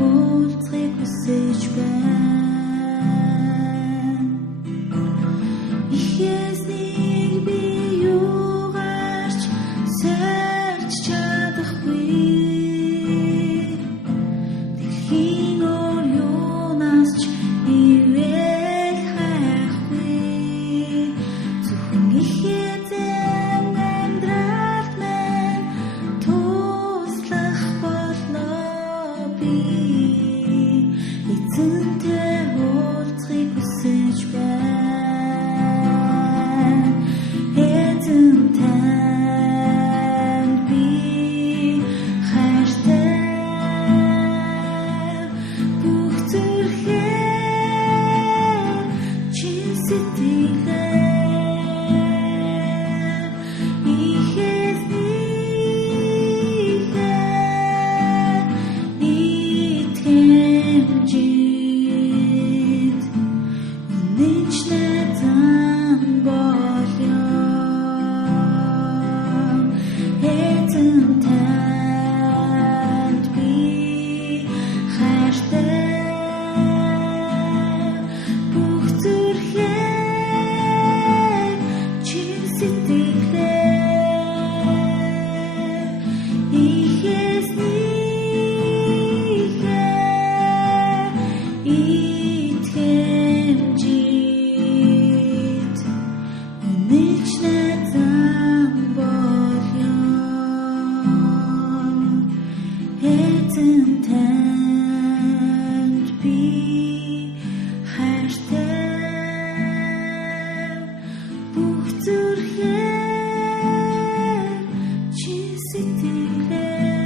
уулзахыг хүсэж байна. Ихээснийг би юугаарч сольж чадахгүй. Дэлхийн ор юунаас ч ивэл хайхгүй. Зөвхөн ихэдэн амьдралд минь туслах болно би. Эзэнтэй уулзахыг хүсэж байна. Эзэн танд би хайртай. Бүх зүрхээр чин сэтгэлээр ихэзээ итгэмжид үнэнч найзан болё. Эзэн танд би хайртай. Бүх зүрхээр чин сэтгэлээр ихэзээ итгэмжид үнэнч найзан болё. Эзэн танд би хайртай. Бүх зүрхээр чин сэтгэлээр